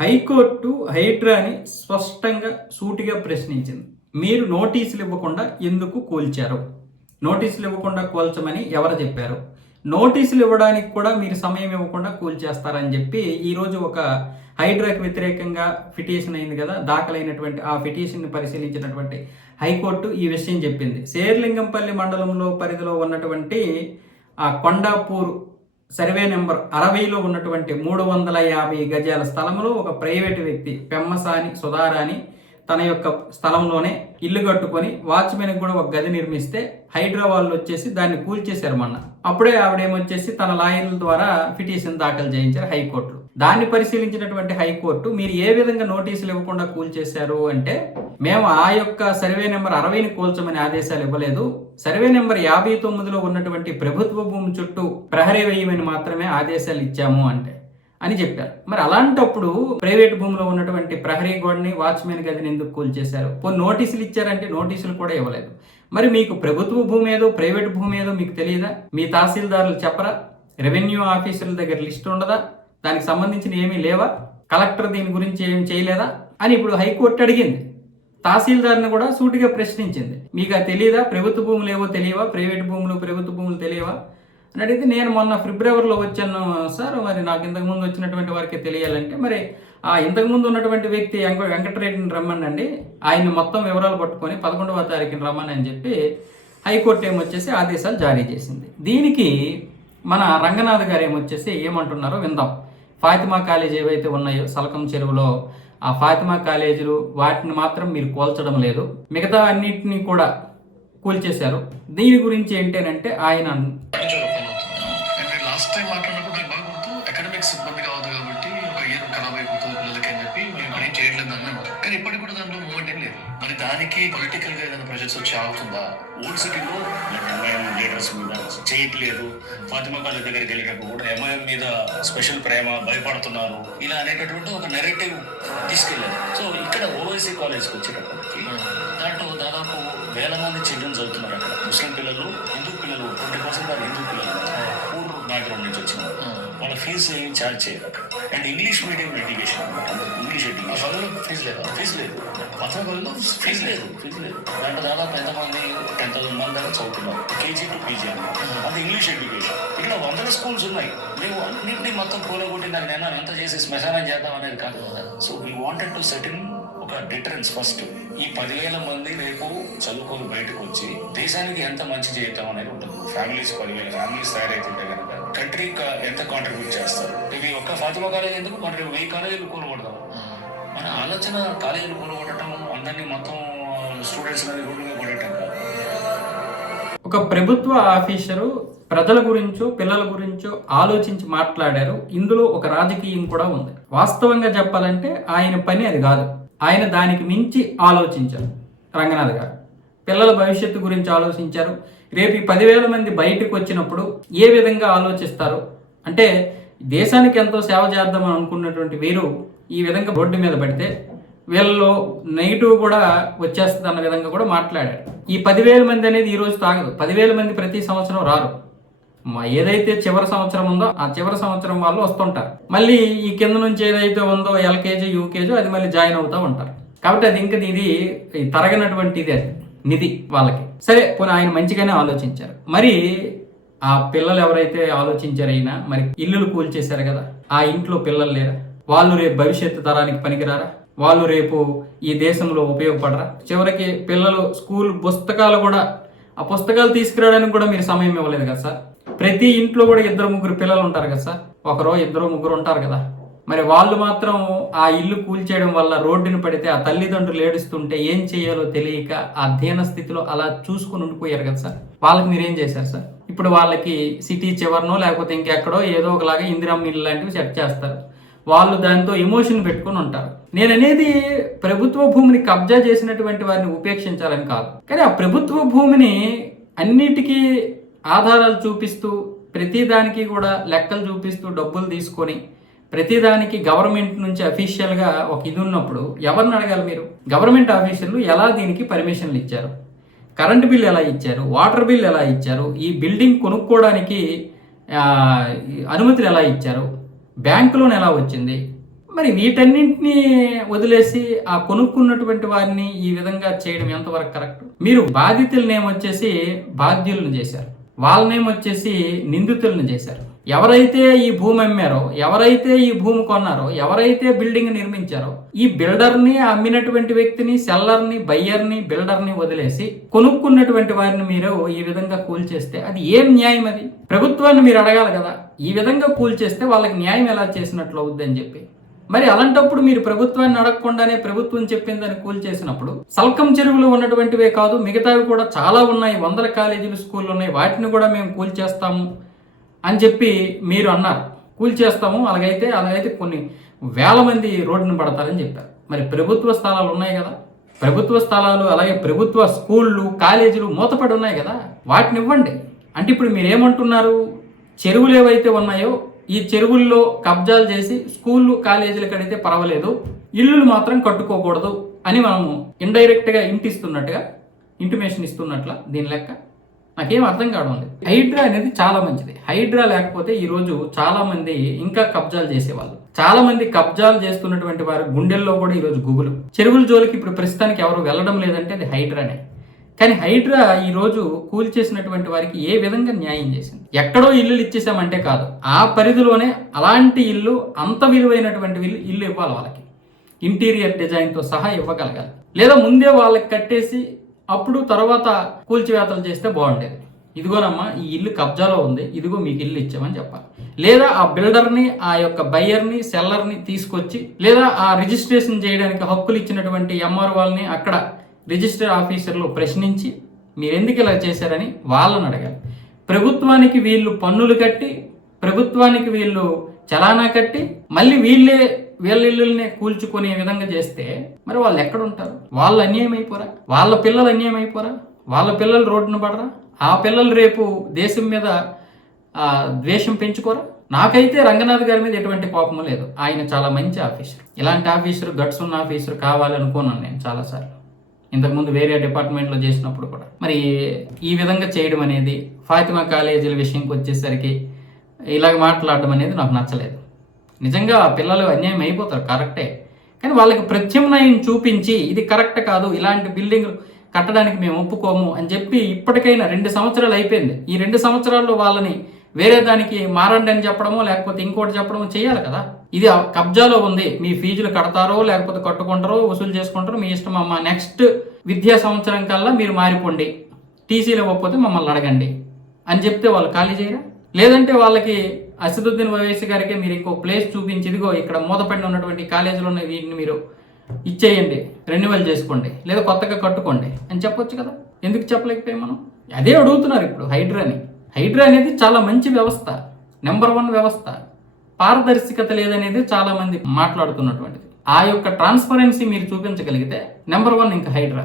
High court హైడ్రాని స్పష్టంగా సూటిగా ప్రశ్నించింది. మీరు నోటీసులు ఇవ్వకుండా ఎందుకు కూల్చారు? నోటీసులు ఇవ్వకుండా కూల్చమని ఎవరు చెప్పారు? నోటీసులు ఇవ్వడానికి కూడా మీరు సమయం ఇవ్వకుండా కూల్చేస్తారని చెప్పి ఈరోజు ఒక హైడ్రాకి వ్యతిరేకంగా పిటిషన్ అయింది కదా, దాఖలైనటువంటి ఆ పిటిషన్ని పరిశీలించినటువంటి హైకోర్టు ఈ విషయం చెప్పింది. శేర్లింగంపల్లి మండలంలో పరిధిలో ఉన్నటువంటి ఆ కొండాపూర్ సర్వే నెంబర్ 60లో ఉన్నటువంటి 350 గజాల స్థలంలో ఒక ప్రైవేటు వ్యక్తి పెమ్మసాని సుధారాని తన యొక్క స్థలంలోనే ఇల్లు కట్టుకొని వాచ్మెన్కి కూడా ఒక గది నిర్మిస్తే హైడ్రా వాళ్ళు వచ్చేసి దాన్ని కూల్చేశారు మొన్న. అప్పుడే ఆవిడేమొచ్చేసి తన లాయర్ల ద్వారా పిటిషన్ దాఖలు చేయించారు హైకోర్టులో. దాన్ని పరిశీలించినటువంటి హైకోర్టు మీరు ఏ విధంగా నోటీసులు ఇవ్వకుండా కూల్చేశారు అంటే, మేము ఆ యొక్క సర్వే నెంబర్ 60ని కూల్చమని ఆదేశాలు ఇవ్వలేదు, సర్వే నెంబర్ 59లో ఉన్నటువంటి ప్రభుత్వ భూమి చుట్టూ ప్రహరీ వేయమని మాత్రమే ఆదేశాలు ఇచ్చాము అని చెప్పారు. మరి అలాంటప్పుడు ప్రైవేట్ భూమిలో ఉన్నటువంటి ప్రహరీ గోడని వాచ్మెన్ గదిని ఎందుకు కూల్చేశారు? పోనీ నోటీసులు ఇచ్చారంటే నోటీసులు కూడా ఇవ్వలేదు. మరి మీకు ప్రభుత్వ భూమి ఏదో ప్రైవేట్ భూమి ఏదో మీకు తెలియదా? మీ తహసీల్దారులు చెప్పరా? రెవెన్యూ ఆఫీసర్ల దగ్గర లిస్ట్ ఉండదా? దానికి సంబంధించిన ఏమీ లేవా? కలెక్టర్ దీని గురించి ఏం చేయలేదా అని ఇప్పుడు హైకోర్టు అడిగింది. తహసీల్దార్ని కూడా సూటిగా ప్రశ్నించింది. మీకు అది తెలియదా? ప్రభుత్వ భూములు ఏవో తెలియవా? ప్రైవేట్ భూములు ప్రభుత్వ భూములు తెలియవా అని అడిగితే, నేను మొన్న ఫిబ్రవరిలో వచ్చాను సార్, మరి నాకు ఇంతకుముందు వచ్చినటువంటి వారికి తెలియాలంటే, మరి ఆ ఇంతకుముందు ఉన్నటువంటి వ్యక్తి వెంకటరెడ్డిని రమ్మనండి, ఆయన్ని మొత్తం వివరాలు పట్టుకొని 11వ తారీఖుని రమ్మని అని చెప్పి హైకోర్టు ఏమొచ్చేసి ఆదేశాలు జారీ చేసింది. దీనికి మన రంగనాథ్ గారు ఏమొచ్చేసి ఏమంటున్నారో విందాం. ఫాతిమా కాలేజ్ ఏవైతే ఉన్నాయో సలకం చెరువులో, ఆ ఫాతిమా కాలేజీలు వాటిని మాత్రం మీరు కూల్చడం లేదు, మిగతా అన్నింటినీ కూడా కూల్చేశారు. దీని గురించి ఏంటంటే ఆయన లాస్ట్ టైం మాట్లాడినప్పుడు నాకు బాగా గుర్తు, అకాడమిక్స్ ఇబ్బంది కావద్దు కాబట్టి ఒక ఇయర్ ఖరాబ్ అయిపోతుంది పిల్లలకి అని చెప్పి మేము పని చేయట్లేదు అన్నాను. కానీ ఇప్పటికి కూడా దాంట్లో మూమెంట్ ఏం లేదు. మరి దానికి పొలిటికల్ గా ఏదైనా ప్రెషర్స్ వచ్చి ఆగుతుందా? ఓల్డ్ సిటీలో ఎంఐఎం లీడర్స్ మీద చేయట్లేదు, ఫాతిమా కాలేజ్ దగ్గరికి వెళ్ళినప్పుడు కూడా ఎంఐఎం మీద స్పెషల్ ప్రేమ, భయపడుతున్నారు, ఇలా అనేటటువంటి ఒక నెరేటివ్ తీసుకెళ్ళారు. సో ఇక్కడ ఓవైసీ కాలేజ్కి వచ్చేటప్పటికి దాంట్లో దాదాపు వేల మంది చిల్డ్రన్ చదువుతున్నారు. అక్కడ ముస్లిం పిల్లలు, హిందూ పిల్లలు, 20% హిందూ పిల్లలు పూర్ బ్యాక్గ్రౌండ్ నుంచి వచ్చినారు. వాళ్ళ ఫీజు ఏం ఛార్జ్ చేయరు. అండ్ ఇంగ్లీష్ మీడియం ఎడ్యుకేషన్ అనమాట, ఇంగ్లీష్ ఎడ్యుకేషన్. ఫీజు లేదు, ఫీజు లేదు, పథకాలలో ఫీజు లేదు, ఫీజు లేదు. దాంట్లో దాదాపు ఎంతమంది 10,000 మంది దాకా చదువుతున్నారు, కేజీ టు పీజీ అనమాట. అది ఇంగ్లీష్ ఎడ్యుకేషన్. ఇక్కడ 100 స్కూల్స్ ఉన్నాయి. మేము అన్నింటినీ మొత్తం కూలగొట్టి నాకు నేను ఎంత చేసి శ్మశానం చేద్దాం అనేది కాదు కదా. So we wanted to set in ఒక డిటరెన్స్ ఫస్ట్. ఈ 10,000 మంది రేపు చదువుకొని బయటకు వచ్చి దేశానికి ఎంత మంచి చేయటం అనేది ఉంటుంది. ఫ్యామిలీస్ 10,000 ఫ్యామిలీస్ తయారైతుంటే కనుక కంట్రీకి ఎంత కాంట్రిబ్యూట్ చేస్తారు. ఇవి ఒక్క ఫాతిమా కాలేజ్ ఎందుకు, మరి 1000 కాలేజీలు కూలగొడతాం. మన ఆలోచన కాలేజీలు కూలగొట్టడం, అందరినీ మొత్తం స్టూడెంట్స్ రోడ్డు మీద కొట్టడం కాదు. ఒక ప్రభుత్వ ఆఫీసరు ప్రజల గురించో పిల్లల గురించో ఆలోచించి మాట్లాడారు. ఇందులో ఒక రాజకీయం కూడా ఉంది. వాస్తవంగా చెప్పాలంటే ఆయన పని అది కాదు. ఆయన దానికి మించి ఆలోచించారు. రంగనాథ్ గారు పిల్లల భవిష్యత్తు గురించి ఆలోచించారు. రేపు ఈ 10,000 మంది బయటకు వచ్చినప్పుడు ఏ విధంగా ఆలోచిస్తారు అంటే, దేశానికి ఎంతో సేవ చేద్దామని అనుకున్నటువంటి వీరు ఈ విధంగా రోడ్డు మీద పడితే వీళ్ళలో నెగిటివ్ కూడా వచ్చేస్తుంది అన్న విధంగా కూడా మాట్లాడారు. ఈ 10,000 మంది అనేది ఈ రోజు తాగదు. 10,000 మంది ప్రతి సంవత్సరం రారు. ఏదైతే చివరి సంవత్సరం ఉందో ఆ చివరి సంవత్సరం వాళ్ళు వస్తుంటారు. మళ్ళీ ఈ కింద నుంచి ఏదైతే ఉందో ఎల్కేజీ యూకేజీ అది మళ్ళీ జాయిన్ అవుతూ ఉంటారు. కాబట్టి అది ఇంకా ఇది తరగనటువంటిది, అది నిధి వాళ్ళకి. సరే, పోనీ ఆయన మంచిగానే ఆలోచించారు. మరి ఆ పిల్లలు ఎవరైతే ఆలోచించారు, అయినా మరి ఇల్లులు కూల్చేశారు కదా, ఆ ఇంట్లో పిల్లలు లేరా? వాళ్ళు రేపు భవిష్యత్తు తరానికి పనికిరారా? వాళ్ళు రేపు ఈ దేశంలో ఉపయోగపడరా? చివరికి పిల్లలు స్కూల్ పుస్తకాలు కూడా, ఆ పుస్తకాలు తీసుకురావడానికి కూడా మీరు సమయం ఇవ్వలేదు కదా సార్. ప్రతి ఇంట్లో కూడా 2-3 పిల్లలు ఉంటారు కదా సార్, ఒకరో 2-3 ఉంటారు కదా. మరి వాళ్ళు మాత్రం ఆ ఇల్లు కూల్చేయడం వల్ల రోడ్డుని పడితే ఆ తల్లిదండ్రులు ఏడుస్తుంటే ఏం చేయాలో తెలియక ఆ దీన స్థితిలో అలా చూసుకుని ఉండిపోయారు కదా సార్. వాళ్ళకి మీరేం చేశారు సార్? ఇప్పుడు వాళ్ళకి సిటీ చివరినో లేకపోతే ఇంకెక్కడో ఏదో ఒకలాగా ఇందిరమ్మ ఇల్లు లాంటివి సెట్ చేస్తారు. వాళ్ళు దాంతో ఎమోషన్ పెట్టుకుని ఉంటారు. నేను అనేది ప్రభుత్వ భూమిని కబ్జా చేసినటువంటి వారిని ఉపేక్షించాలని కాదు, కానీ ఆ ప్రభుత్వ భూమిని అన్నిటికీ ఆధారాలు చూపిస్తూ, ప్రతిదానికి కూడా లెక్కలు చూపిస్తూ డబ్బులు తీసుకొని ప్రతిదానికి గవర్నమెంట్ నుంచి అఫీషియల్గా ఒక ఇది ఉన్నప్పుడు ఎవరిని అడగాలి మీరు? గవర్నమెంట్ ఆఫీసర్లు ఎలా దీనికి పర్మిషన్లు ఇచ్చారు? కరెంటు బిల్ ఎలా ఇచ్చారు? వాటర్ బిల్ ఎలా ఇచ్చారు? ఈ బిల్డింగ్ కొనుక్కోవడానికి అనుమతులు ఎలా ఇచ్చారు? బ్యాంకు లోన్ ఎలా వచ్చింది? మరి వీటన్నింటినీ వదిలేసి ఆ కొనుక్కున్నటువంటి వారిని ఈ విధంగా చేయడం ఎంతవరకు కరెక్ట్? మీరు బాధితులనేమొచ్చేసి బాధ్యులను చేశారు, వాళ్ళనేమొచ్చేసి నిందితులను చేశారు. ఎవరైతే ఈ భూమి అమ్మారో, ఎవరైతే ఈ భూమి కొన్నారో, ఎవరైతే బిల్డింగ్ నిర్మించారో, ఈ బిల్డర్ని అమ్మినటువంటి వ్యక్తిని, సెల్లర్ని, బయ్యర్ని, బిల్డర్ని వదిలేసి కొనుక్కున్నటువంటి వారిని మీరు ఈ విధంగా కూల్చేస్తే అది ఏం న్యాయం? అది ప్రభుత్వాన్ని మీరు అడగాలి కదా. ఈ విధంగా కూల్చేస్తే వాళ్ళకి న్యాయం ఎలా చేసినట్లు అవుద్ది అని చెప్పి. మరి అలాంటప్పుడు మీరు ప్రభుత్వాన్ని అడగకుండానే ప్రభుత్వం చెప్పిందని కూల్చేసినప్పుడు సల్కం చెరువులు ఉన్నటువంటివే కాదు, మిగతావి కూడా చాలా ఉన్నాయి, 100 కాలేజీలు, స్కూళ్ళు ఉన్నాయి, వాటిని కూడా మేము కూల్చేస్తాము అని చెప్పి మీరు అన్నారు. కూల్చేస్తాము, అలాగైతే కొన్ని వేల మంది రోడ్డును పడతారని చెప్పారు. మరి ప్రభుత్వ స్థలాలు ఉన్నాయి కదా, ప్రభుత్వ స్థలాలు అలాగే ప్రభుత్వ స్కూళ్ళు, కాలేజీలు మూతపడి ఉన్నాయి కదా, వాటిని ఇవ్వండి. అంటే ఇప్పుడు మీరేమంటున్నారు? చెరువులు ఏవైతే ఉన్నాయో ఈ చెరువుల్లో కబ్జాలు చేసి స్కూళ్ళు, కాలేజీలు కడితే పర్వాలేదు, ఇల్లులు మాత్రం కట్టుకోకూడదు అని మనము ఇండైరెక్ట్గా ఇంటిమేషన్ ఇస్తున్నట్ల దీని లెక్క. నాకేం అర్థం కావడం లేదు. హైడ్రా అనేది చాలా మంచిది. హైడ్రా లేకపోతే ఈ రోజు చాలా మంది ఇంకా కబ్జాలు చేసేవాళ్ళు. చాలా మంది కబ్జాలు చేస్తున్నటువంటి వారి గుండెల్లో కూడా ఈ రోజు గుబులు. చెరువుల జోలికి ఇప్పుడు ప్రస్తుతానికి ఎవరు వెళ్ళడం లేదంటే అది హైడ్రానే. కానీ హైడ్రా ఈ రోజు కూల్చేసినటువంటి వారికి ఏ విధంగా న్యాయం చేసింది? ఎక్కడో ఇల్లులు ఇచ్చేసామంటే కాదు, ఆ పరిధిలోనే అలాంటి ఇల్లు, అంత విలువైనటువంటి ఇల్లు ఇవ్వాలి వాళ్ళకి, ఇంటీరియర్ డిజైన్తో సహా ఇవ్వగలగాలి. లేదా ముందే వాళ్ళకి కట్టేసి అప్పుడు తర్వాత కూల్చివేతలు చేస్తే బాగుండేది. ఇదిగోనమ్మా ఈ ఇల్లు కబ్జాలో ఉంది, ఇదిగో మీకు ఇల్లు ఇచ్చామని చెప్పాలి. లేదా ఆ బిల్డర్ని, ఆ యొక్క బయ్యర్ని, సెల్లర్ని తీసుకొచ్చి, లేదా ఆ రిజిస్ట్రేషన్ చేయడానికి హక్కులు ఇచ్చినటువంటి ఎంఆర్ వాళ్ళని అక్కడ రిజిస్టర్ ఆఫీసర్లు ప్రశ్నించి మీరు ఎందుకు ఇలా చేశారని వాళ్ళని అడగాలి. ప్రభుత్వానికి వీళ్ళు పన్నులు కట్టి, ప్రభుత్వానికి వీళ్ళు చలానా కట్టి, మళ్ళీ వీళ్ళ ఇళ్ళనే కూల్చుకునే విధంగా చేస్తే మరి వాళ్ళు ఎక్కడ ఉంటారు? వాళ్ళు అన్యాయం అయిపోరా? వాళ్ళ పిల్లలు అన్యాయం అయిపోరా? వాళ్ళ పిల్లలు రోడ్డున పడరా? ఆ పిల్లలు రేపు దేశం మీద ద్వేషం పెంచుకోరా? నాకైతే రంగనాథ్ గారి మీద ఎటువంటి కోపం లేదు. ఆయన చాలా మంచి ఆఫీసర్. ఇలాంటి ఆఫీసర్, గట్స్ ఉన్న ఆఫీసర్ కావాలనుకున్నాను నేను చాలాసార్లు, ఇంతకుముందు వేరే డిపార్ట్మెంట్లో చేసినప్పుడు కూడా. మరి ఈ విధంగా చేయడం అనేది, ఫాతిమా కాలేజీల విషయంకి వచ్చేసరికి ఇలాగ మాట్లాడడం అనేది నాకు నచ్చలేదు. నిజంగా పిల్లలు అన్యాయం అయిపోతారు, కరెక్టే. కానీ వాళ్ళకి ప్రత్యామ్నాయం చూపించి ఇది కరెక్ట్ కాదు, ఇలాంటి బిల్డింగ్ కట్టడానికి మేము ఒప్పుకోము అని చెప్పి ఇప్పటికైనా 2 సంవత్సరాలు అయిపోయింది. ఈ 2 సంవత్సరాల్లో వాళ్ళని వేరే దానికి మారండి అని చెప్పడమో లేకపోతే ఇంకోటి చెప్పడమో చేయాలి కదా. ఇది కబ్జాలో ఉంది, మీ ఫీజులు కడతారో లేకపోతే కట్టుకుంటారో, వసూలు చేసుకుంటారో మీ ఇష్టం అమ్మా, నెక్స్ట్ విద్యా సంవత్సరం కల్లా మీరు మారిపోండి, టీసీలు ఇవ్వకపోతే మమ్మల్ని అడగండి అని చెప్తే వాళ్ళు ఖాళీ చేయరా? లేదంటే వాళ్ళకి అసదుద్దీన్ ఓవైసీ గారికి మీరు ఇంకో ప్లేస్ చూపించి, ఇదిగో ఇక్కడ మూతపడిన ఉన్నటువంటి కాలేజీలో ఉన్న వీటిని మీరు ఇచ్చేయండి, రెన్యువల్ చేసుకోండి, లేదా కొత్తగా కట్టుకోండి అని చెప్పొచ్చు కదా. ఎందుకు చెప్పలేకపోయాం మనం? అదే అడుగుతున్నారు ఇప్పుడు హైడ్రాని. హైడ్రా అనేది చాలా మంచి వ్యవస్థ, నెంబర్ 1 వ్యవస్థ. పారదర్శకత లేదనేది చాలా మంది మాట్లాడుతున్నటువంటిది. ఆ యొక్క ట్రాన్స్పరెన్సీ మీరు చూపించగలిగితే నెంబర్ 1 ఇంకా హైడ్రా.